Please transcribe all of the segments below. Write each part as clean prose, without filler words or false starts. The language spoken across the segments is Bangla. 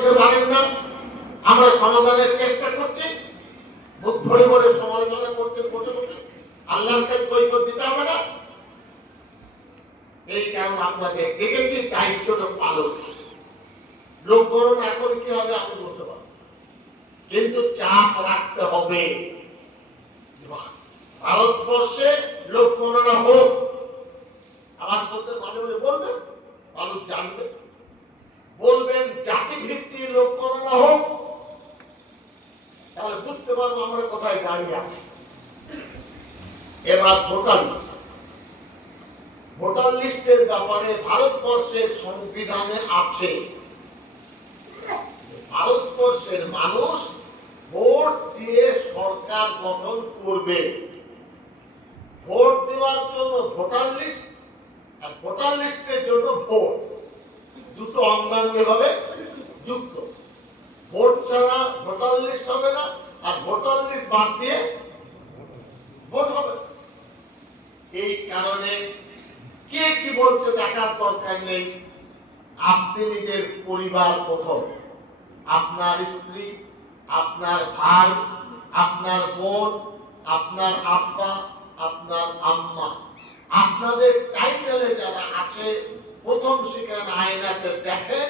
দিতে পারেন না, আমরা সমাধানের চেষ্টা করছি, মুখ ভরে ভরে সমালোচনা করতে বসে বসে আল্লাহর কাছে কৈফিয়ত দিতে হবে না। এই কারণ আপনাদের দেখেছি, দায়িত্বটা পালন। লোক গণনা এখন কি হবে আমি বলতে পারবো, কিন্তু চাপ রাখতে হবে। ভারতবর্ষে লোক গণনা হোক, আমার বলতে মাঝে মাঝে বলবেন, মানুষ জানবে, বলবেন জাতি ভিত্তিক লোক গণনা হোক, তাহলে বুঝতে পারবো আমরা কোথায় দাঁড়িয়ে আছি। এবার ভোটার লিস্টের ব্যাপারে ভারতবর্ষের সংবিধানে আছে, ভারতবর্ষের মানুষ ভোট দিয়ে সরকার গঠন করবে। ভোট দেওয়ার জন্য ভোটার লিস্ট আর ভোটার লিস্টের জন্য ভোট, দুটো অঙ্গাঙ্গে ভাবে যুক্ত। ভোট ছাড়া ভোটার লিস্ট হবে না, আর ভোটার লিস্ট বাদ দিয়ে ভোট হবে। এই কারণে কে কি বলছে দেখার দরকার নেই। আপনি নিজের পরিবার প্রথম, আপনার স্ত্রী, আপনার ভাই, আপনার বোন, আপনার আব্বা, আপনার আম্মা, আপনাদের টাইটেলে যারা আছে প্রথম সেখানে আয়নাতে দেখেন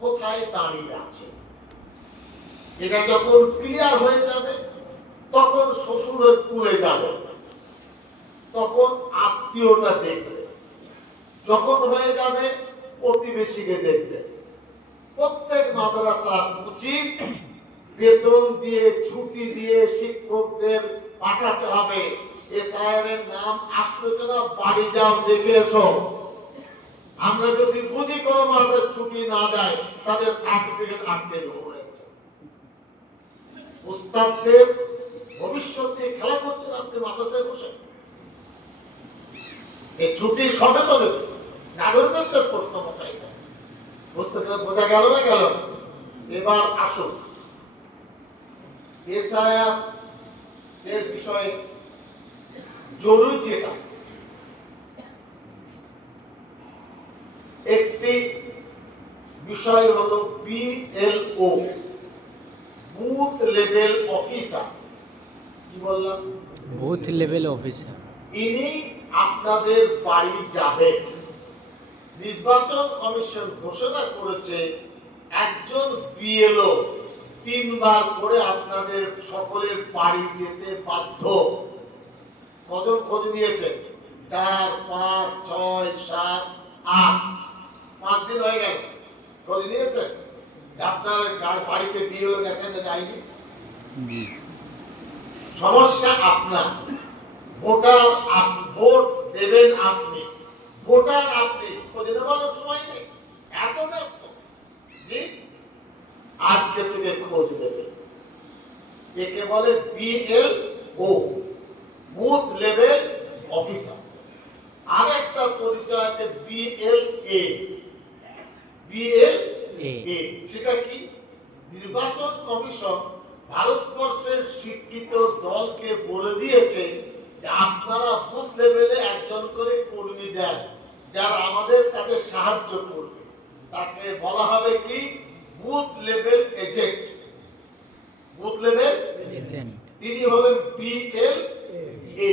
কোথায় দাঁড়িয়ে আছে। এটা যখন ক্লিয়ার হয়ে যাবে তখন শ্বশুরের কুলে যাবে, তখন আত্মীয়টা দেখবে, যখন হয়ে যাবে প্রতিবেশীকে দেখবে। প্রত্যেক মাদ্রাসার উচিত বেতন দিয়ে ছুটি দিয়ে শিক্ষকদের পাঠাতে হবে, এসআইআর নাম আসলো কিনা বাড়ি যাও দেখে এসো। আমরা যদি বুঝি কোনো মাসের ছুটি না দেয় তাদের সার্টিফিকেট আটকে দেবো। উস্তাদদের ভবিষ্যৎ নিয়ে খেলা করছেন আপনি মাদ্রাসায় বসে। এই ছুটি সবে তো দেবে, নাগরিকদের প্রশ্ন মতাই বুঝতে বোঝা গেল না গেল। এবার আসুন এসআইআর এর বিষয়ে জরুরি যেটা, একটি বিষয় হলো বিএলও, বুথ লেভেল অফিসার। কি বললাম? Booth level officer. ইনি আপনাদের বাড়ি যাবেন। নির্বাচন কমিশন ঘোষণা করেছে একজন বিএলও 3 বার করে আপনাদের সকলের বাড়ি যেতে বাধ্য। কজন খোঁজ নিয়েছে? 4, 5, 6, 7, 8, 5 দিন হয়ে গেল। খোঁজ নিয়েছে? আপনার বাড়িতে বিএলও গেছেন না যায়নি? সমস্যা আপনার। ভোটার ভোট দেবেন আপনি, ভোটার আপনি, খোঁজ নেওয়ার সময় নেই, এত ব্যস্ত। আজকে থেকে খোঁজ নেবে। একে বলে বিএলও, বুথ লেভেল অফিসার। আর একটা পরিচয় আছে বিএলএ। বিএলএ সেটা কি? নির্বাচন কমিশন ভারতবর্ষের স্বীকৃত দলকে বলে দিয়েছে যে আপনারা বুথ লেভেলে একজন করে কর্মী দেন যারা আমাদের কাছে সাহায্য করবে। তাকে বলা হবে কি? Booth level agent. Booth level agent. তিনি হলেন বিএলএ।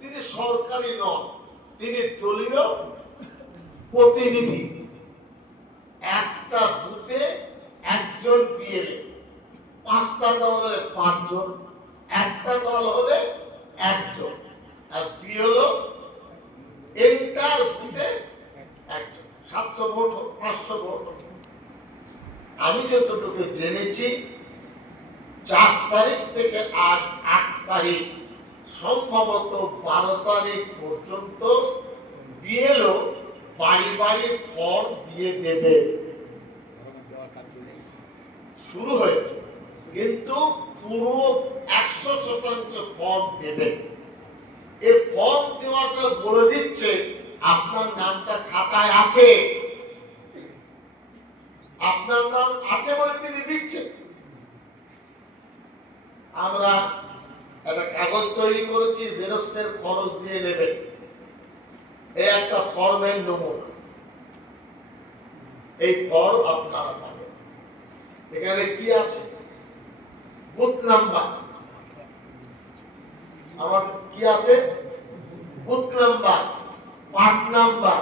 তিনি সরকারি নন, তিনি দলীয় প্রতিনিধি। একটা বুথে একজন বিএলএ, 5টা দল হলে 5 জন, একটা দল হলে 1 জন, আর বিএলও এন্টার বুথে 1 জন। 700 ভোট, 500 ভোট। আমি যতটুকু জেনেছি 4 তারিখ থেকে আজ 8 তারিখ, সম্ভবত 12 তারিখ পর্যন্ত বিএলও বাড়ি বাড়ি ফর্ম দিয়ে দেবে। শুরু হয়েছে, কিন্তু পুরো 100% ফর্ম দেবে। এই ফর্ম দেওয়াটা বলে দিচ্ছে আপনার নামটা খাতায় আছে, আপনার নাম আছে বলে তিনি দিচ্ছে। আমরা একটা কাগজ তৈরি করেছি, জেরক্সের খরচ দিয়ে নেবেন। এই একটা ফর্মের নমুনা, এই ফর্ম আপনারা পাবেন। এখানে কি আছে? Booth number. আমাদের কি আছে? বুথ নাম্বার, পার্ট নাম্বার,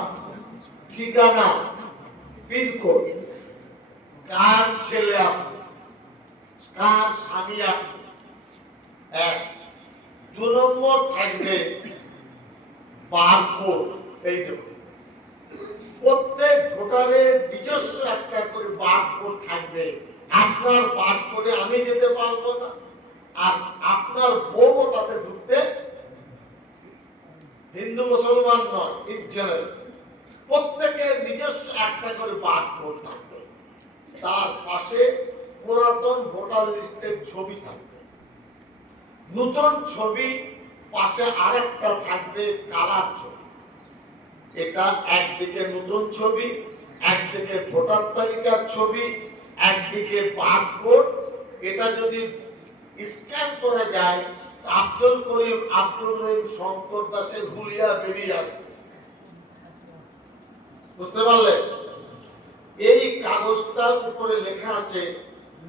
ঠিকানা, পিনকোড, কার ছেলে আপনি, কার স্বামী আপনি, এক। 2 নম্বর থাকবে বারকোড। এই দেখুন, প্রত্যেক ভোটারের নিজস্ব একটা করে বারকোড থাকবে। আপনার বারকোডে আমি যেতে পারবো না, আর আপনার বউ তাতে ঢুকতে, হিন্দু মুসলমান নয়, ইন জেনারেল প্রত্যেকের নিজস্ব একটা করে বারকোড থাকবে। তার পাশে পুরাতন ভোটার লিস্টের ছবি থাকবে, নতুন ছবি পাশে আরেকটা থাকবে কালার ছবি। এটা একদিকে নতুন ছবি, একদিকে ভোটার তালিকার ছবি, একদিকে বারকোড। এটা যদি স্ক্যান করা যায়, আব্দুল রহিম শঙ্কর দাসের হুলিয়া বেরিয়ে আসবে। বুঝতে পারলে? এই কাগজটার উপরে লেখা আছে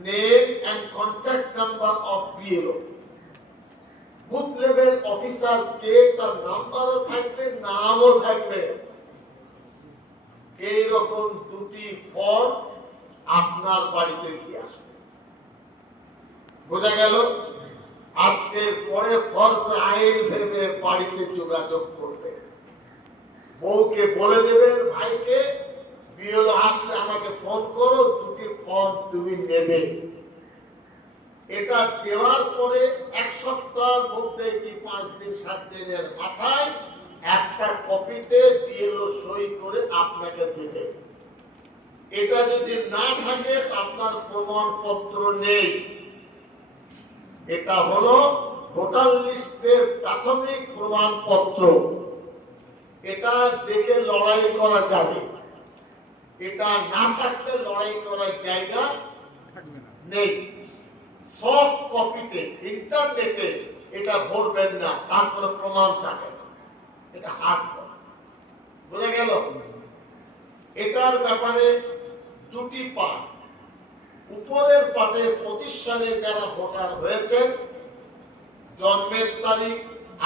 name and contact number of BLO. Booth level officer কে, তার নাম্বারও থাকবে, নামও থাকবে। এইরকম দুটি ফর্ম আপনার বাড়িতে দিয়ে আসবে। বোঝা গেল? আজকের পরে ফরজ আইন ভেবে বাড়িতে যোগাযোগ করবে। বউকে বলে দেবেন, ভাইকে বিএলও আসলে আমাকে ফোন করো, দুটি ফর্ম তুমি নেবে। এটা দেওয়ার পরে 1 সপ্তাহের মধ্যে কি 5 দিন 7 দিনের মাথায় একটা কপিতে বিএলও সই করে আপনাকে দেবে। এটা যদি না থাকে আপনার প্রমাণপত্র নেই। এটা হলো ভোটার লিস্টের প্রাথমিক প্রমাণপত্র। এটা দেখে লড়াই করা যাবে, এটা না থাকলে লড়াই করার জায়গা নেই। সফট কপিতে ইন্টারনেটে এটা ভরবেন না, তার কোনো প্রমাণ থাকে না, এটা হার্ড কপি। বোঝা গেল? এটার ব্যাপারে দুটি পার্ট। উপরের পার্টে 25 সালে যারা ভোটার হয়েছেন, জন্মের তারিখ,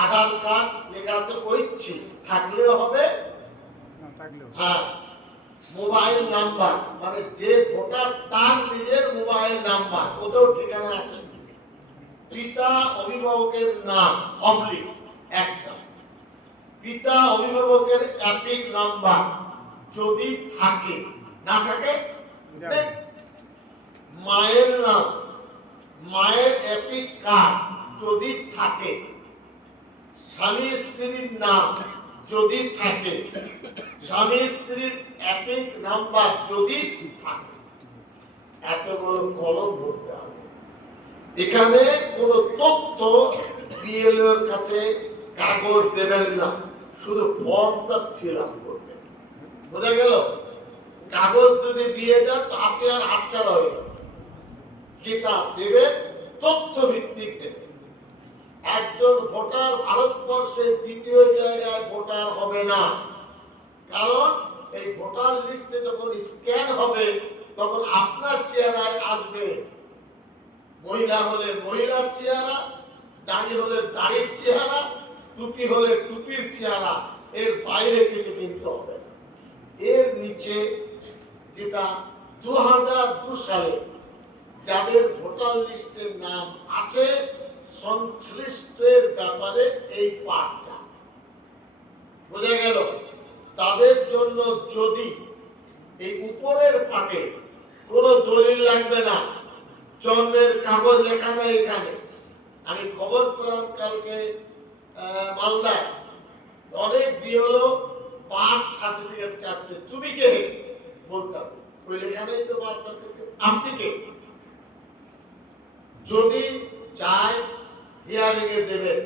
আধার কার্ড লেখা আছে, ঐচ্ছিক থাকলেও হবে, হ্যাঁ, মোবাইল নাম্বার, মানে যে ভোটার তার নিজের মোবাইল নাম্বার, ওতেও ঠিকানা আছে। পিতা অভিভাবকের নাম অবলিক একটা, পিতা অভিভাবকের এপিক নাম্বার যদি থাকে, না থাকে নেই। মায়ের নাম, মায়ের এপিক কার্ড যদি থাকে, স্বামী স্ত্রীর নাম যদি থাকে, স্বামী স্ত্রীর এপিক নাম্বার যদি থাকে, এত বড় কলম ভরতে হবে। এখানে কোন তথ্য বিএলও এর কাছে কাগজ দেবেন না, শুধু ফর্মটা ফিল আপ করবেন। বোঝা গেল? কাগজ যদি দিয়ে যান তাতে আর আটচাড়া হয়ে যাবে। যেটা দেবে তথ্য ভিত্তিক দেবে। একজন ভোটার ভারতবর্ষের দ্বিতীয় জায়গায় ভোটার হবে না, কারণ এই ভোটার লিস্টে যখন স্ক্যান হবে তখন আপনার চেহারায় আসবে। মহিলা হলে মহিলার চেহারা, দাড়ি হলে দাড়ির চেহারা, টুপি হলে টুপির চেহারা, এর বাইরে কিছু কিনতে হবে না। এর নিচে যেটা 2002 সালে যাদের ভোটার লিস্টের নাম আছে, সংশ্লিষ্টের ব্যাপারে এই পার্টটা বোঝা গেল। তাদের জন্য যদি এই উপরের পাটে কোনো দলিল লাগবে না, জন্মের কাগজ লেখা নাই এখানে। আমি খবর পেলাম কালকে মালদায় অনেক বিএলও বার্থ সার্টিফিকেট চাচ্ছে। তুমি কে বলতাম, ওই লেখা নেই তো বার্থ সার্টিফিকেট। আপনি কে? যদি চায় হিয়ারিং এ দেবেন,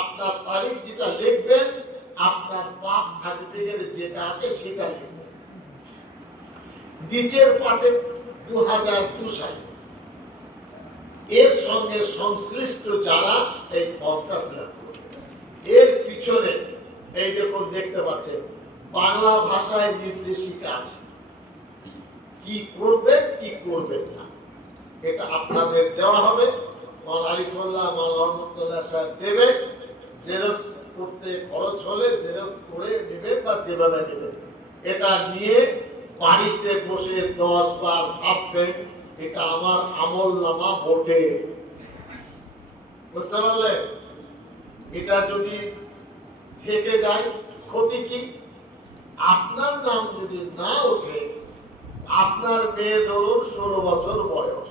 আপনার তারিখ যেটা লিখবেন, আপনার বার্থ সার্টিফিকেট যেটা আছে সেটা লিখবেন। নিচের পাটে 2002 সালে এর সঙ্গে সংশ্লিষ্ট যারা এই ফর্মটা ফিল আপ করবে। এর পিছনে এই দেখুন দেখতে পাচ্ছেন বাংলা ভাষায় নির্দেশিকা আছে, কি করবে কি করবে না। এটা আপনাদের দেওয়া হবে। মাল আরিফুল্লাহ মাল রহমতুল্লাহ সাহেব দেবে, জেরক্স করতে খরচ হলে জেরক্স করে নেবে বা যেভাবে নেবে। এটা নিয়ে বাড়িতে বসে 10 বার ভাববেন এটা আমার আমল নামা বটে। বুঝতে পারলেন? এটা যদি থেকে যায় ক্ষতি কি? আপনার নাম যদি না ওঠে, আপনার মেয়ে ধরুন 16 বছর বয়স,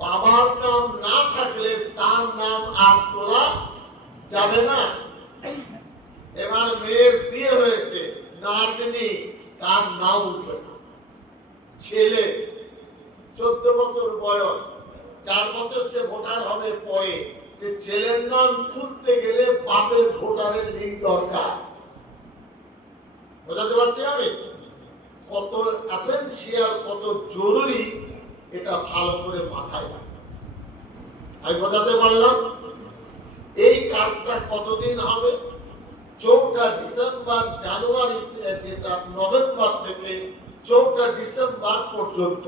বাবার নাম না থাকলে তার নাম আর তোলা যাবে না। এবার মেয়ের বিয়ে হয়েছে, নাতনি, তার নাম উঠবে না। ছেলে 14 বছর বয়স, 4 বছর সে ভোটার হবে পরে, যে ছেলের নাম তুলতে গেলে বাপের ভোটারের লিঙ্ক দরকার। বোঝাতে পারছি আমি কত এসেনশিয়াল, কত জরুরি, এটা ভালো করে মাথায় রাখবেন। আমি বোঝাতে পারলাম? এই কাজটা কতদিন হবে? 4 ডিসেম্বর, জানুয়ারি, নভেম্বর থেকে 4 ডিসেম্বর পর্যন্ত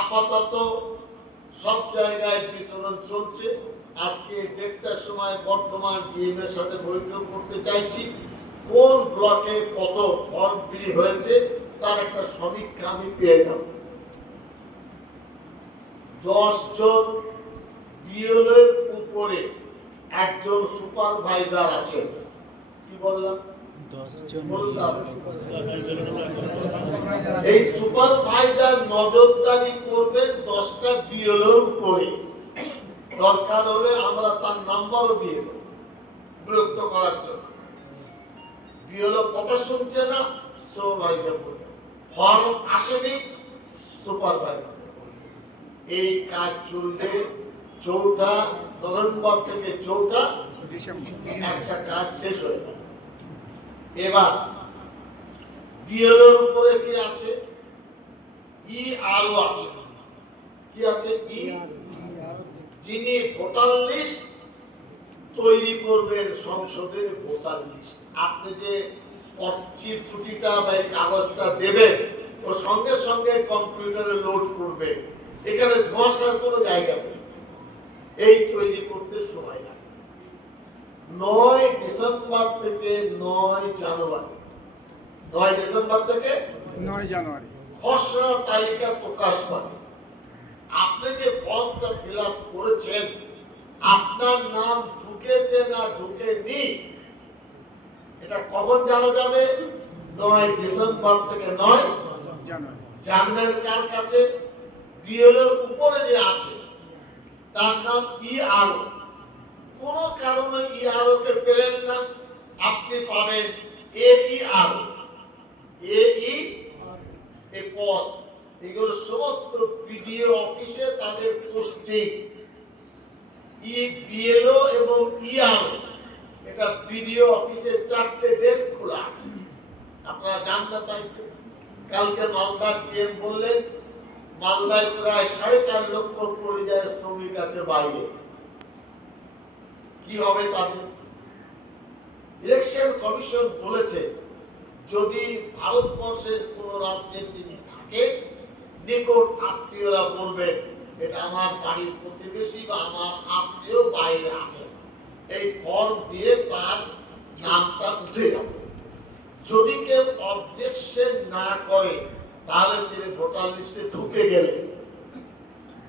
আপাতত সব জায়গায় বিতরণ চলছে। আজকে 1:30টার সময় বর্তমান ডিএম এর সাথে বৈঠক করতে চাইছি। কোন ব্লকে কত ফর্ম বিলি হয়েছে তার একটা সমীক্ষা আমি পেয়ে যাব। 10 জন বিএলএর উপরে একজন সুপারভাইজার আছে। কি বললাম? 10 জন বললাম এই সুপারভাইজার নজরদারি করবেন 10টা বিএলএর উপরে। দরকার হলে আমরা তার নাম্বারও দিয়ে দেব বিরক্ত করার জন্য। বিএলও কথা শুনছে না, সুপারভাইজার বলবে, ফর্ম আসেনি, সুপারভাইজার। এই কাজ চলবে 4 নভেম্বর থেকে 4 ডিসেম্বর একটা কাজ শেষ হয়ে যাবে। এবার বিএলওর উপরে কি আছে? ই আরও আছে। কি আছে? ই, যিনি ভোটার লিস্ট তৈরি করবেন, সংসদের ভোটার লিস্ট। আপনি যে চিঠিটা বা কাগজটা দেবেন, ও সঙ্গে সঙ্গে কম্পিউটারে লোড করবে, এখানে ধোঁয়াশার কোনো জায়গা নেই। এই তৈরি করতে সময় লাগে। 9 ডিসেম্বর থেকে 9 জানুয়ারি, 9 ডিসেম্বর থেকে 9 জানুয়ারি খসড়া তালিকা প্রকাশ পাবে। আপনি যে ফর্মটা ফিল আপ করেছেন, আপনার নাম ঢুকেছে না ঢুকেনি, এটা কখন জানা যাবে? 9 ডিসেম্বর থেকে 9 জানুয়ারি। জানবেন কার কাছে? বিএলওর উপরে যে আছে তার নাম ইআরও। কোন কারণে ইআরও কে পেলেন না, আপনি পাবেন এইআরও। এই পদ, এগুলো সমস্ত বিডিও অফিসে তাদের পোস্টিং। বিএলও এবং ইআরও, এটা বিডিও অফিসে 4টে ডেস্ক খোলা আছে। আপনারা জানেন না? তাই কালকে মালদার ডিএম বললেন মালদায় প্রায় 4.5 লক্ষ পরিযায়ী শ্রমিক আছে বাইরে। কি হবে তাদের? ইলেকশন কমিশন বলেছে যদি ভারতবর্ষের কোন রাজ্যে তিনি থাকেন, নিকট আত্মীয়রা বলবেন এটা আমার বাড়ির প্রতিবেশী বা আমার আত্মীয় বাইরে আছে, এই ফর্ম দিয়ে তার নামটা উঠে যাবে। যদি কেউ অবজেকশন না করে তাহলে তিনি ভোটার লিস্টে ঢুকে গেলেন।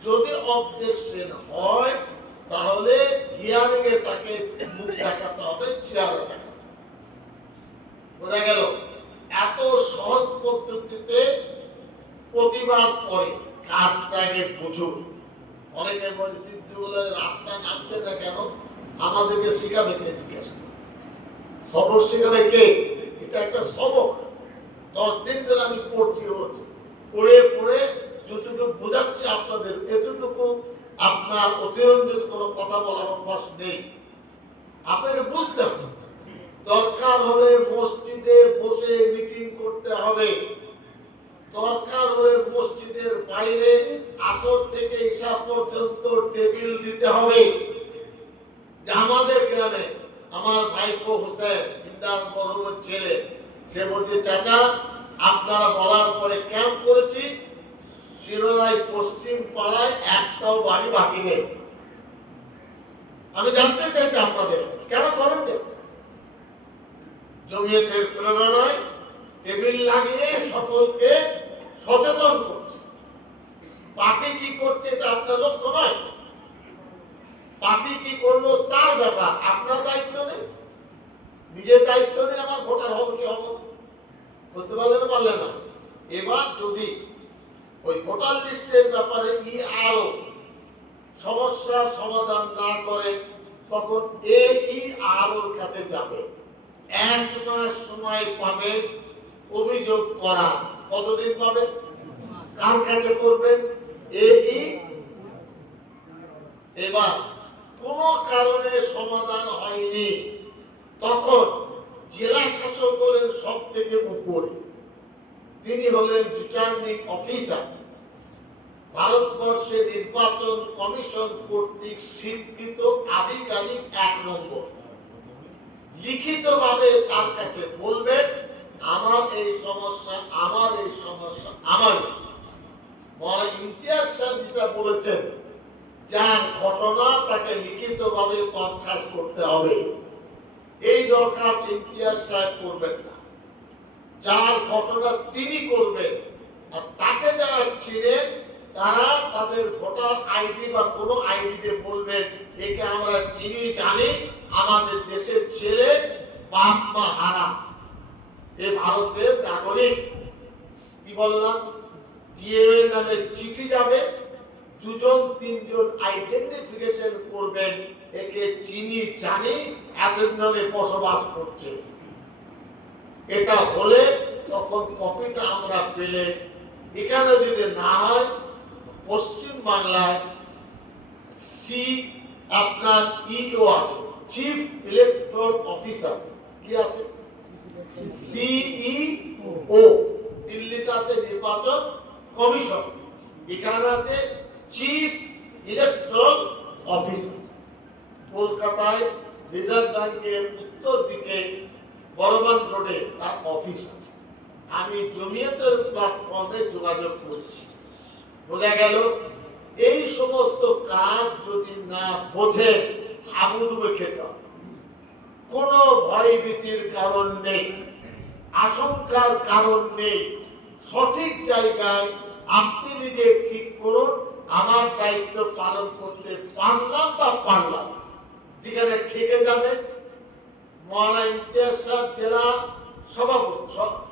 যদি অবজেকশন হয় তাহলে হিয়ারিং এ তাকে মুখ দেখাতে হবে, চেয়ারে দেখাতে। বোঝা গেল? এত সহজ পদ্ধতিতে প্রতিবাদ করে কাজটাকে বুঝুন। অনেকে বলে সিদ্ধুগুলো রাস্তায় নামছে না কেন? আমাদেরকে শিখাবে কে? জিজ্ঞাসা সবক শিখাবে কে? এটা একটা সবক। 10 দিন ধরে আমি পড়ছি, রোজ পড়ে পড়ে যতটুকু বোঝাচ্ছি আপনাদের, এতটুকু আপনার অতিরঞ্জিত কোনো কথা বলার অভ্যাস নেই। আপনাকে বুঝতে হবে। দরকার হলে মসজিদে বসে মিটিং করতে হবে, দরকার হলে মসজিদের বাইরে আসর থেকে ঈশা পর্যন্ত টেবিল দিতে হবে। যে আমাদের গ্রামে আমার ভাইপো হোসেন ইন্দার মরহুমের ছেলে, সে বলছে চাচা আপনারা বলার পরে ক্যাম্প করেছি, শিরোনায় পশ্চিম পাড়ায় একটাও বাড়ি বাকি নেই। আমি জানতে চাইছি আপনাদের কেন করেন না? জমিয়তের প্রেরণায় টেবিল লাগিয়ে সকলকে সচেতন করছে। পার্টি কি করছে এটা আপনার লক্ষ্য নয়। পার্টি কি করলো তার ব্যাপার, আপনার দায়িত্ব নেই। নিজের দায়িত্ব নেই আমার ভোটার হব কি হব। বুঝতে পারলেন না পারলেন না? এবার যদি ওই ভোটার লিস্টের ব্যাপারে আরো সমস্যার সমাধান না করে তখন আরোর কাছে যাবে। 1 মাস সময় পাবে অভিযোগ করা। কতদিন পাবে? কার কাছে করবেন? এবার কোন কারণে সমাধান হয়নি তখন জেলা শাসক হলেন সব থেকে উপরে, তিনি হলেন রিটার্নিং অফিসার। ভারতবর্ষের নির্বাচন কমিশন কর্তৃক স্বীকৃত আধিকারিক 1 নম্বর। লিখিতভাবে তার কাছে বলবেন আমার এই সমস্যা, আমার এই সমস্যা, আমার মৌলানা ইমতিয়াজ সাহেব যেটা বলেছেন, যার ঘটনা তাকে লিখিতভাবে দরখাস্ত করতে হবে। এই দরখাস্ত ইমতিয়াজ সাহেব করবেন না, যার ঘটনা তিনি করবেন। আর তাকে যারা চিনেন তারা তাদের ভোটার আইডি বা কোনো আইডি দিয়ে বলবেন একে আমরা চিনি, জানি, আমাদের দেশের ছেলে, বাপ মা হারা, এ ভারতের নাগরিক। কি বললাম? ডিএমএ নামে চিঠি যাবে, 2-3 জন আইডেন্টিফিকেশন করবেন একে চিনি, জানি, এতদিনে বসবাস করছে। এটা হলে তখন কপিটা আমরা পেলে, এখানে যদি না হয় পশ্চিম বাংলায় আপনার ইও আছে, চিফ ইলেকট্রাল অফিসার। কি আছে? সিইও। দিল্লিতে আছে নির্বাচন কমিশন, এখানে আছে চিফ ইলেকট্রাল অফিসার। কলকাতায় রিজার্ভ ব্যাংকের উত্তর দিকে বর্মান রোডে তার অফিস আছে। আমি জমিয়তের প্ল্যাটফর্মে যোগাযোগ করছি। বোঝা গেল এই সমস্ত কাজ যদি না বোঝে হাবুডুবে খেতে হবে। কোনো ভয় ভীতির কারণ নেই, আশঙ্কার কারণ নেই। সঠিক জায়গায় আপনি নিজে ঠিক করুন আমার দায়িত্ব পালন করতে পারলাম বা পারলাম। যেখানে থেকে যাবে মৌলানা ইমতিয়াজ সাহেব জেলা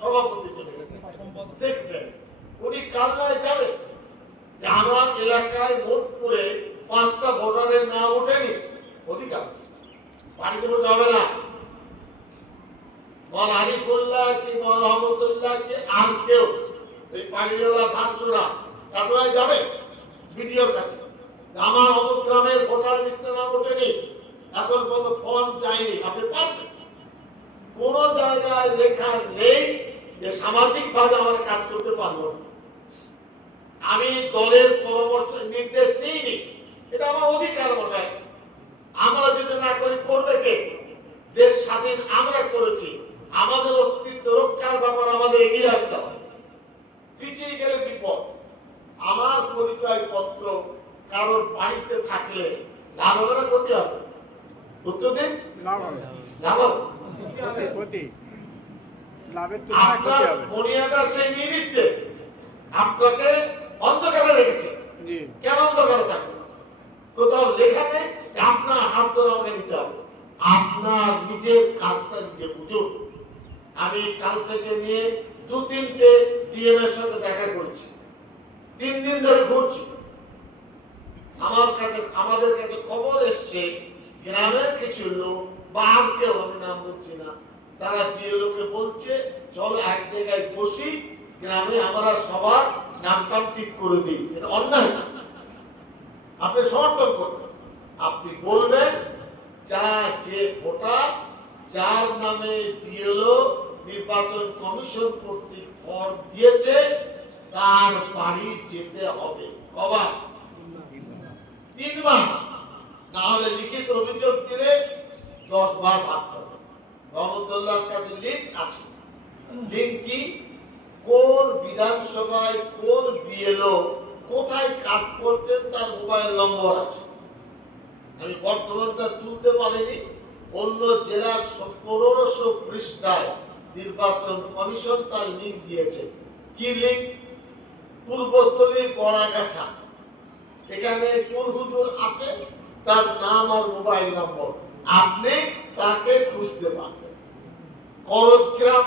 সভাপতি সেক্রেটারি, উনি কালনায় যাবেন যে আমার এলাকায় মোট করে 5টা ভোটারের নাম ওঠেনি, অধিকার বাড়িতে বসে হবে না। মৌলানা আরিফুল্লাহ কি মৌলানা রহমতুল্লাহ কি আর কেউ এই পানিওয়ালা ধারসুরা কাটোয়ায় যাবে ভিডিওর কাছে, আমার অমুক গ্রামের ভোটার লিস্টে নাম ওঠেনি, এখন কত ফর্ম চাইনি, আপনি পারবেন। কোন জায়গায় লেখা নেই যে সামাজিক ভাবে আমরা কাজ করতে পারবো না। আমি দলের পরামর্শ নির্দেশ নিইনি, এটা আমার অধিকার মশাই। আমরা যদি না করি করবে কে? দেশ স্বাধীন আমরা করেছি, আমাদের অস্তিত্ব রক্ষার ব্যাপার আমাদের এগিয়ে আসতে হবে। পিছিয়ে গেলে বিপদ। আমার পরিচয় পত্র কারোর বাড়িতে থাকলে লাভ হবে না ক্ষতি হবে? উত্তর দিন। লাভ হবে। লাভ হবে। লাভের তো আপনার মনিয়াটা সে নিয়ে নিচ্ছে, আপনাকে অন্ধকারে রেখেছে। কেন অন্ধকারে থাকবে? কোথাও লেখা নেই যে আপনার হাত ধরে আমাকে নিতে হবে। আপনার নিজের কাজটা নিজে বুঝুন। আমি কাল থেকে নিয়ে 2-3টে ডিএম এর সাথে দেখা করেছি, 3 দিন ধরে ঘুরছি। আমাদের কাছে খবর এসছে গ্রামের কিছু লোক বা আর কেউ, আমি নাম বলছি না, তারা বিএলওকে বলছে চলো এক জায়গায় বসি, গ্রামে আমরা সবার নামটাম ঠিক করে দিই। এটা অন্যায় না, আপনি সমর্থন করতেন। আপনি বলবেন যে ভোটার যার নামে বিএলও নির্বাচন কমিশন কর্তৃক ফর্ম দিয়েছে তার বাড়ি যেতে হবে। কবার? 3 বার। না হলে লিখিত অভিযোগ দিলে 10 বার ভাবতে হবে। রহমতুল্লাহর কাছে লিঙ্ক আছে। লিঙ্ক কি? কোন বিধানসভায় কোন বিএলও কোথায় কাজ করতেন তার মোবাইল নম্বর আছে। আমি বর্তমানটা তুলতে পারিনি, অন্য জেলার 1500 পৃষ্ঠায় নির্বাচন কমিশন তার লিঙ্ক দিয়েছে। কি লিঙ্ক? পূর্বস্থলী গড়াগাছা, এখানে কোন হুজুর আছে তার নাম আর মোবাইল নম্বর, আপনি তাকে খুঁজতে পারবেন। করজগ্রাম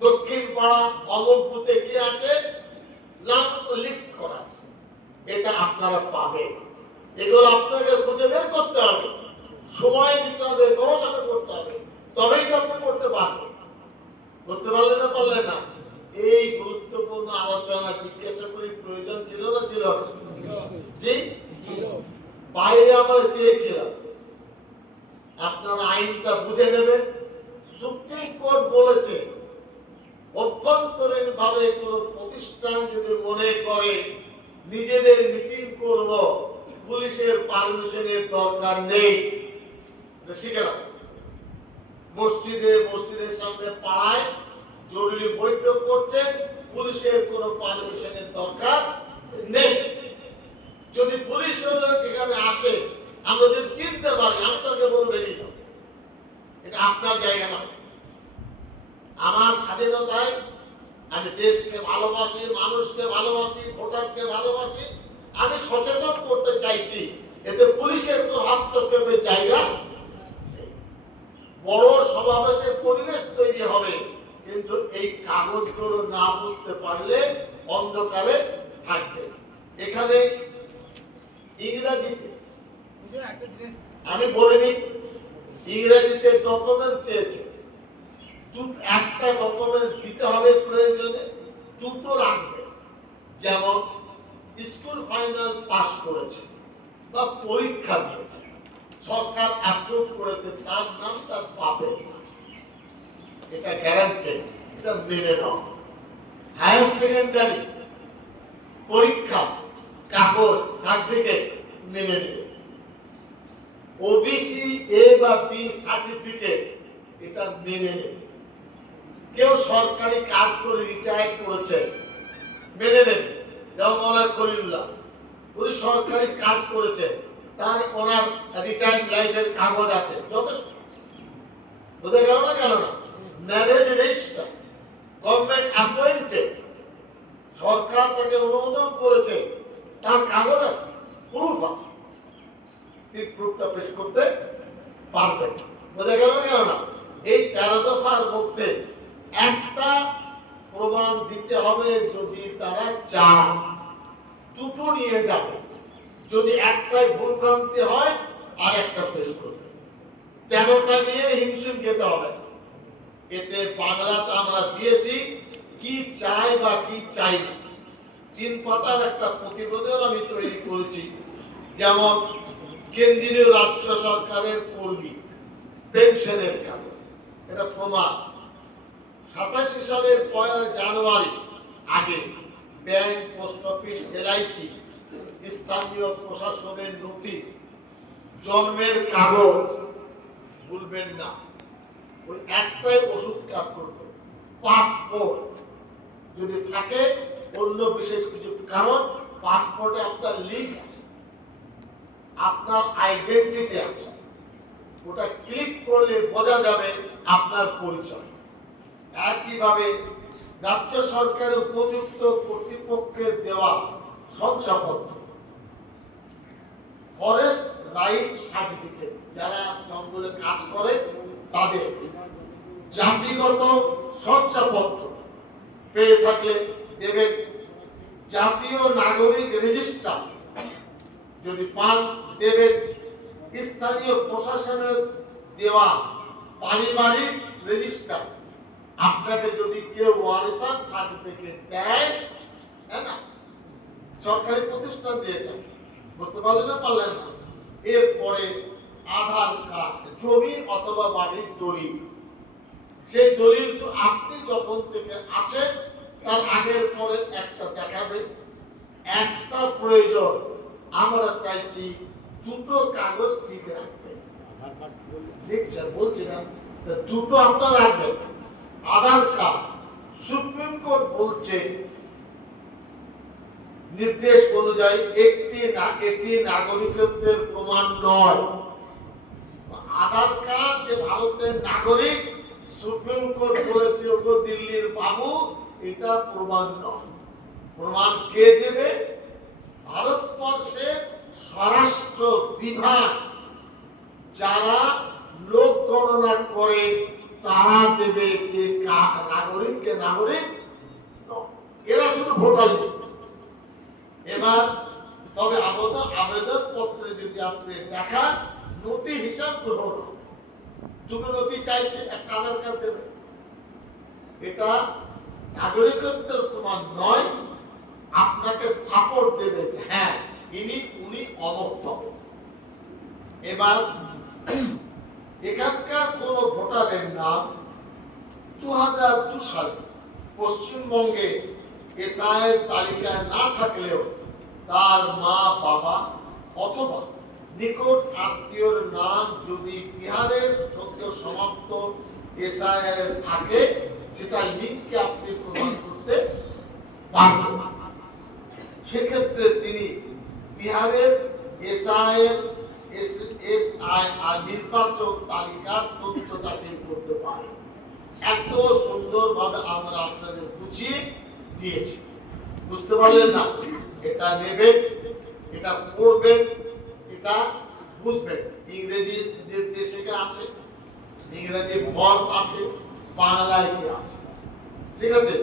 দক্ষিণ পাড়া অমুক বুথে কি আছে, নাম লিস্ট করা আছে, এটা আপনারা পাবেন। এগুলো আপনাকে খুঁজে বের করতে হবে, সময় দিতে হবে, গবেষণা করতে হবে, তবেই তো আপনি করতে পারবেন। বুঝতে পারলেন না পারলেন না? এই গুরুত্বপূর্ণ আলোচনা জিজ্ঞাসা করি প্রয়োজন ছিল না ছিল না? জি, বাইরে আমরা চেয়েছিলাম আপনারা আইনটা বুঝে নেবেন। সুপ্রিম কোর্ট বলেছে অভ্যন্তরীণ ভাবে কোন প্রতিষ্ঠান যদি মনে করে নিজেদের মিটিং করব, পুলিশের পারমিশনের দরকার নেই। শিখে মসজিদের সামনে পাড়ায় জরুরি বৈঠক করছে, পুলিশের কোন পারমিশনের দরকার নেই। যদি পুলিশ এখানে আসে, আমরা যদি চিনতে পারি, আমি তাকে বলবো বেরিয়ে যাও, এটা আপনার জায়গা না। আমার স্বাধীনতায় আমি দেশকে ভালোবাসি, মানুষকে ভালোবাসি, ভোটারকে ভালোবাসি, আমি সচেতন করতে চাইছি, এতে পুলিশের তো হস্তক্ষেপের জায়গা নেই। বড় সমাবেশের পরিবেশ তৈরি হবে, কিন্তু এই কাগজগুলো না বুঝতে পারলে অন্ধকারে থাকবে। এখানে ইংরেজিতে আমি বলিনি, ইংরেজিতে ডকুমেন্ট চেয়েছে, একটা ডকুমেন্ট দিতে হবে প্রয়োজনে, দুটো রাখবে। যেমন স্কুল ফাইনাল পাস করেছে বা পরীক্ষা দিয়েছে, সরকার অ্যাপ্রুভ করেছে, তার নাম তার পাবে, এটা গ্যারান্টেড, এটা মেনে নাও। হায়ার সেকেন্ডারি পরীক্ষা কাগজ সার্টিফিকেট মেনে নেবে। ওবিসি এ বা বি সার্টিফিকেট এটা মেনে নেবে। কেউ সরকারি কাজ করে রিটায়ার করেছে, মেনে নেবে। যেমন মৌলানা খলিলুল্লাহ, উনি সরকারি কাজ করেছে, তার ওনার রিটায়ার্ড লাইফের কাগজ আছে, যথেষ্ট। বোঝা গেল না? গেল না? ম্যারেজ রেজিস্টার, গভর্নমেন্ট অ্যাপয়েন্টেড, সরকার তাকে অনুমোদন করেছে, তার কাগজ আছে, প্রুফ আছে, এই প্রুফটা পেশ করতে পারবেন। বোঝা গেল না? গেল না? এই 13 দফার মধ্যে একটা প্রমাণ দিতে হবে, যদি তারা চায় দুটো নিয়ে যাবে, যদি একটাই ভুলভ্রান্তি হয় আর একটা পেশ করতে, 13টা নিয়ে হিমশিম খেতে হবে। এতে বাংলাতে আমরা দিয়েছি কি চাই বা কি চাই না, 3 পাতার একটা প্রতিবেদন আমি তৈরি করেছি। যেমন কেন্দ্রীয় রাজ্য সরকারের কর্মী পেনশনের কাগজ, এটা প্রমাণ। 87 সালের 1 জানুয়ারি আগে ব্যাংক, পোস্ট অফিস, এলআইসি, স্থানীয় প্রশাসনের নথি, জন্মের কাগজ ভুলবেন না। ওই একটাই ওষুধ কাজ করবে, পাসপোর্ট যদি থাকে, অন্য বিশেষ কিছু কারণ, পাসপোর্টে আপনার লিঙ্ক আছে, আপনার আইডেন্টিটি আছে, ওটা ক্লিক করলে বোঝা যাবে আপনার পরিচয়। একইভাবে রাজ্য সরকারের উপযুক্ত কর্তৃপক্ষের দেওয়া শংসাপত্র, ফরেস্ট রাইট সার্টিফিকেট, যারা জঙ্গলে কাজ করে তাদের জাতিগত শংসাপত্র পেয়ে থাকলে দেবেন। জাতীয় নাগরিক রেজিস্টার যদি পান দেবেন। স্থানীয় প্রশাসনের দেওয়া পারিবারিক রেজিস্টার, আপনাকে যদি কেউ ওয়ারিসান সার্টিফিকেট দেয়, তাই না, সরকারি প্রতিষ্ঠান দিয়েছে, বুঝতে পারলেন না পারলেন না? এরপরে আধার কার্ড, জমি অথবা বাড়ির দলিল, সেই দলিল তো আপনি যখন থেকে আছেন তার আগের পরে একটা দেখাবে। একটা প্রয়োজন, আমরা চাইছি দুটো কাগজ ঠিক রাখবেন। দেখছেন, বলছি না, দুটো আপনার রাখবেন। আধার কার্ড, সুপ্রিম কোর্ট বলছে নির্দেশ অনুযায়ী একটি নাগরিকত্বের প্রমাণ নয়। আধার কার্ড যে ভারতের নাগরিক, সুপ্রিম কোর্ট বলেছে ওগো দিল্লির বাবু, এটা প্রমাণ নয়। প্রমাণ কে দেবে? ভারতবর্ষের স্বরাষ্ট্র বিভাগ, যারা লোক গণনা করে তারা দেবে কে নাগরিক কে নাগরিক নয়। এরা শুধু ভোটার লিস্ট। এবার তবে আবেদন পত্রে যদি আপনি দেখান নথি হিসাব গ্রহণ হবে। দুটো নথি চাইছে, একটা আধার কার্ড দেবে। এটা নাগরিকত্বের প্রমাণ নয়, আপনাকে সাপোর্ট দেবে যে হ্যাঁ উনি অমুক। এবার এখানকার কোন ভোটারের নাম 2002 সালে পশ্চিমবঙ্গে এসআইয়ের তালিকায় না থাকলেও তার মা বাবা অথবা নিকট আত্মীয়র নাম যদি বিহারের সদ্য সমাপ্ত এসআইআর থাকে, সেটা লিঙ্কে আপনি প্রমাণ করতে পারবেন। সেক্ষেত্রে তিনি বিহারের এসআইআর নির্বাচক তালিকার তথ্য দাখিল করতে পারেন। এত সুন্দরভাবে আমরা আপনাদের বুঝিয়ে দিয়েছি, বুঝতে পারলেন না? এটা নেবেন, এটা পড়বেন, এটা বুঝবেন। ইংরেজি নির্দেশিকা আছে, ইংরেজি ফর্ম আছে, বাংলায় কি আছে, ঠিক আছে?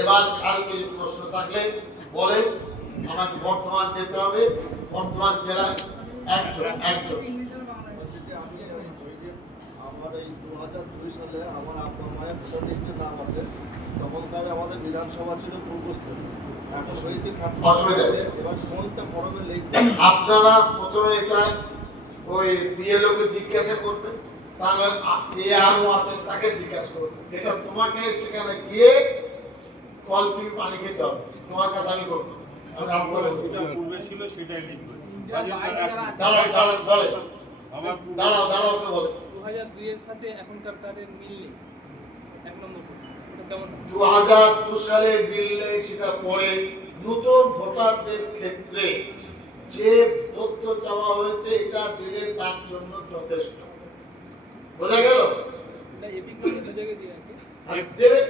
এবার আর কিছু প্রশ্ন থাকলে বলেন। আমাকে বর্ধমান যেতে হবে, বর্ধমান জেলায় একজন আমার এই 2002 সালে আমার আব্বা মায়ের ভোটার লিস্টে নাম আছে। তখনকার আমাদের বিধানসভা ছিল পূর্বস্থলী, এখন হয়েছে এবার কোনটা ফরমে লিখবে? আপনারা প্রথমে এটা ওই বিএলও কে জিজ্ঞাসা করবেন, তাহলে আরো আছে তাকে জিজ্ঞাসা করবেন। এটা তোমাকে সেখানে গিয়ে কলপি পানি খেতে হবে, তোমার কাছে আমি করবো। যেটা পূর্বে ছিল সেটাই লিখবে। দাঁড়াও তো বলে 2002 এর সাথে এখনকার কার্ডের মিল নেই। এক নম্বর কেমন 2002 সালের বিল নেই, সেটা পরে নতুন ভোটারদের ক্ষেত্রে যে তথ্য চাওয়া হয়েছে এটা দিলে তার জন্য যথেষ্ট। বোঝা গেল? এটা এপিক নম্বর জায়গায় দিয়ে আছে। আর দেবে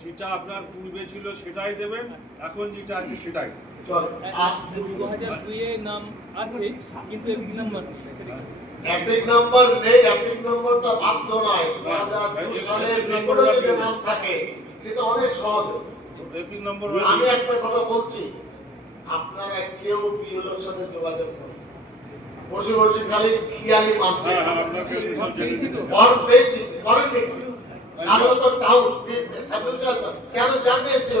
যেটা আপনার পূর্বে ছিল সেটাই দেবেন, এখন যেটা আছে সেটাই। চল 2002 এর নাম আছে কিন্তু এপিক নাম্বার নেই। এপিক নাম্বার নেই, এপিক নাম্বারটা বাধ্য নয়। 2002 সালের রেকর্ডে যে নাম থাকে সেটা অনেক সহজ। এপিক নম্বর আমি একটা কথা বলছি, আপনারা কেউ বিএলওর সাথে যোগাযোগ করুন, বসে বসে খালি খেয়ালি মানতে ফর্ম পেয়েছি করেন নাকি? আরো তো টাউন কেন জানতে এসছে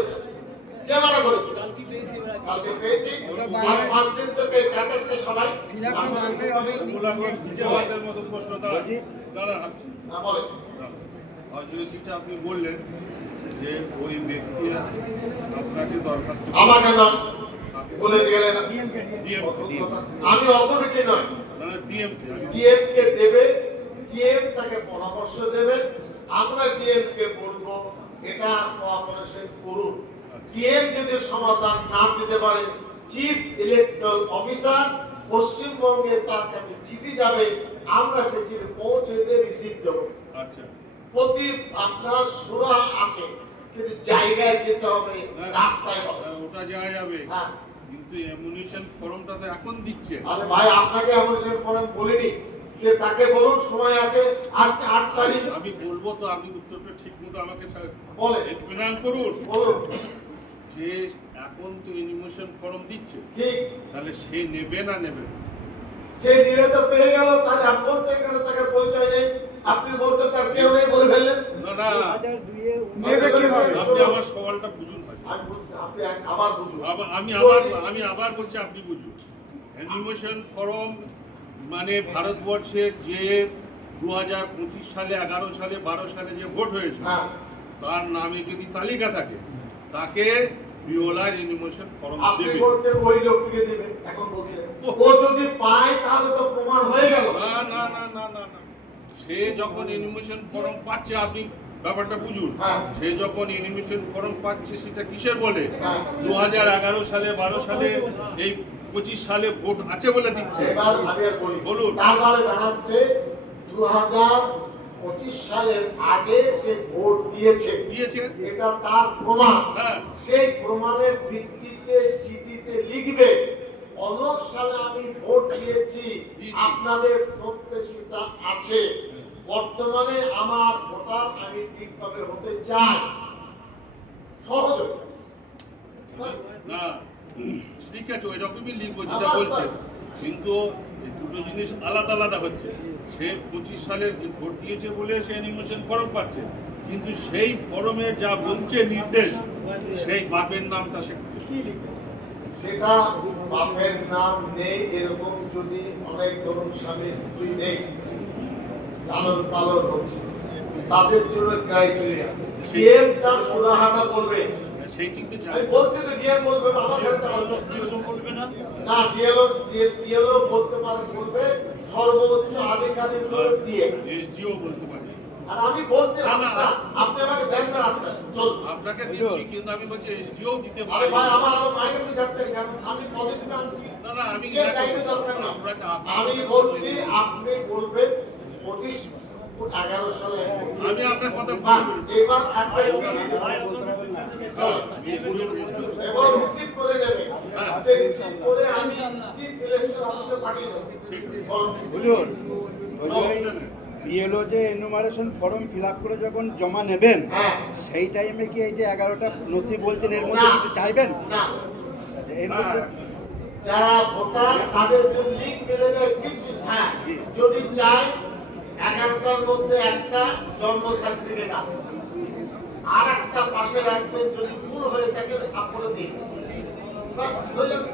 কে মারা করেছে? কালকে পেয়েছি, আর 5 দিন থেকে চাচাচ্ছে সবাই আমাদের মতো প্রশ্ন দাঁড়াচ্ছে। না বলে আর যেটা আপনি বললেন যে ওই ব্যক্তি আপনাকে দরখাস্ত আমাকে নয় বলে গেলেন, ডিএম আমি অথরিটি নয়। মানে ডিএম ডিএম কে দেবে, ডিএম তাকে পরামর্শ দেবে, আমরা ডিএম কে বলবো এটা কোঅপারেশন করুন। ডিএম যদি সমাধান না দিতে পারে, চিফ ইলেকট্রাল অফিসার পশ্চিমবঙ্গে তার কাছে চিঠি যাবে, আমরা সেই চিঠি পৌঁছে দিয়ে রিসিভ দেবো। আচ্ছা প্রতি আপনার সুরা আছে, কিন্তু জায়গায় যেতে হবে, রাস্তায় হবে। ওটা যাওয়া যাবে, হ্যাঁ কিন্তু অ্যামুনিশন ফর্মটা তো এখন দিচ্ছে। আরে ভাই আপনাকে এমন সে ফর্ম বলিনি, সে তাকে বলুন সময় আছে, আজকে 8 তারিখ। আমি বলবো তো, আপনি উত্তরটা ঠিক মতো আমাকে বলে এক্সপ্লেন করুন। বলুন যে এখন তো অ্যানিমেশন ফর্ম দিচ্ছে, ঠিক, তাহলে সে নেবে না নেবে না? সে নিয়ে তো পেয়ে গেল, তাহলে আপনি বলতে গেলে তাকে পরিচয় নেই, আপনি বলতে তার কেউ নেই বলে ফেললেন। না না, নেবে কিভাবে? আপনি আমার সওয়ালটা বুঝুন ভাই। আমি বুঝছি, আপনি আবার বুঝুন। আমি আবার বলছি, আপনি বুঝুন। অ্যানিমেশন ফর্ম মানে ভারতবর্ষের যে 2025 সালে 11 সালে 12 সালে যে ভোট হয়েছে, হ্যাঁ তার নামে যদি তালিকা থাকে তাকে বিওলার অ্যানিমেশন ফর্ম আপনি দেবে। বলছেন ওই লোককে দেবে, এখন বলছেন ও যদি পায় তাহলে তো প্রমাণ হয়ে গেল। না না না না না না, সে যখন অ্যানিমেশন ফর্ম পাচ্ছে, আপনি ব্যাপারটা বুঝুন। হ্যাঁ। সে যখন এনিমেশন ফর্ম পাচ্ছে সেটা কিসের বলে? হ্যাঁ। 2011 সালে 12 সালে এই 25 সালে ভোট আছে বলে দিচ্ছে। এবার আমি আর বলি, বলুন। তার মানে জানাচ্ছে 2025 সালের আগে সে ভোট দিয়েছে, এটা তার প্রমাণ। হ্যাঁ। সেই প্রমাণের ভিত্তিতে চিঠিতে লিখবে অমুক সালে আমি ভোট দিয়েছি, আপনাদের তথ্যে সেটা আছে। বর্তমানে আমার ভোটার আমি ঠিকভাবে হতে চাই, সহজ। না ঠিক আছে, ওই রকমই লিখবো যেটা বলছে, কিন্তু এই দুটো জিনিস আলাদা আলাদা হচ্ছে। সে 25 সালে ভোট দিয়েছে বলে সে অ্যানিমেশন ফর্ম পাচ্ছে, কিন্তু সেই ফর্মের যা বলছে নির্দেশ, সেই বাপের নামটা সে সেটা বাপের নাম নেই, এরকম যদি অনেক ধরুন স্বামী স্ত্রী নেই, লালন পালন হচ্ছে, তাদের জন্য ক্রাইটেরিয়া ডিএম তার সুরাহানা করবে। সেই ঠিক তো আমি বলছি তো ডিএম বলবে, আমার কাছে বলবে না, না ডিএলও বলতে পারে, বলবে সর্বোচ্চ আধিকারিক দিয়ে, এসডিও বলতে পারে। আর আমি বলছি না, না, রাস্তা, আপনি আমাকে দেন না রাস্তা, চল। আপনাকে দিচ্ছি, কিন্তু আমি বলছি এসডিও দিতে আরে পারে। ভাই, আমার মাইনাসে যাচ্ছে কেন? আমি পজিটিভ আনছি। না না, আমি এর দায়িত্ব দরকার না। আপনাকে আমি বলছি আপনি বলবেন 25-11 সালে আমি আপনার কথা না, বলছি। এবার একটা এবং রিসিভ করে নেবে, সেই রিসিভ করে আমি চিফ ইলেকশন অফিসে পাঠিয়ে দেবো। বুঝুন, ওই যে বিএলও যে এনুমারেশন ফর্ম ফিল আপ করে যখন জমা নেবেন, হ্যাঁ। সেই টাইমে কি এই যে 11টা নথি বলছেন এর মধ্যে না। কিছু চাইবেন? না, এর মধ্যে যারা ভোটার তাদের জন্য লিঙ্ক পেলে যায় কিছু, হ্যাঁ, যদি চাই 11টার মধ্যে একটা জন্ম সার্টিফিকেট আছে, আর একটা পাশে রাখবেন, যদি ভুল হয়ে থাকে সাপোর্ট দিন, বাস হয়ে যাবে।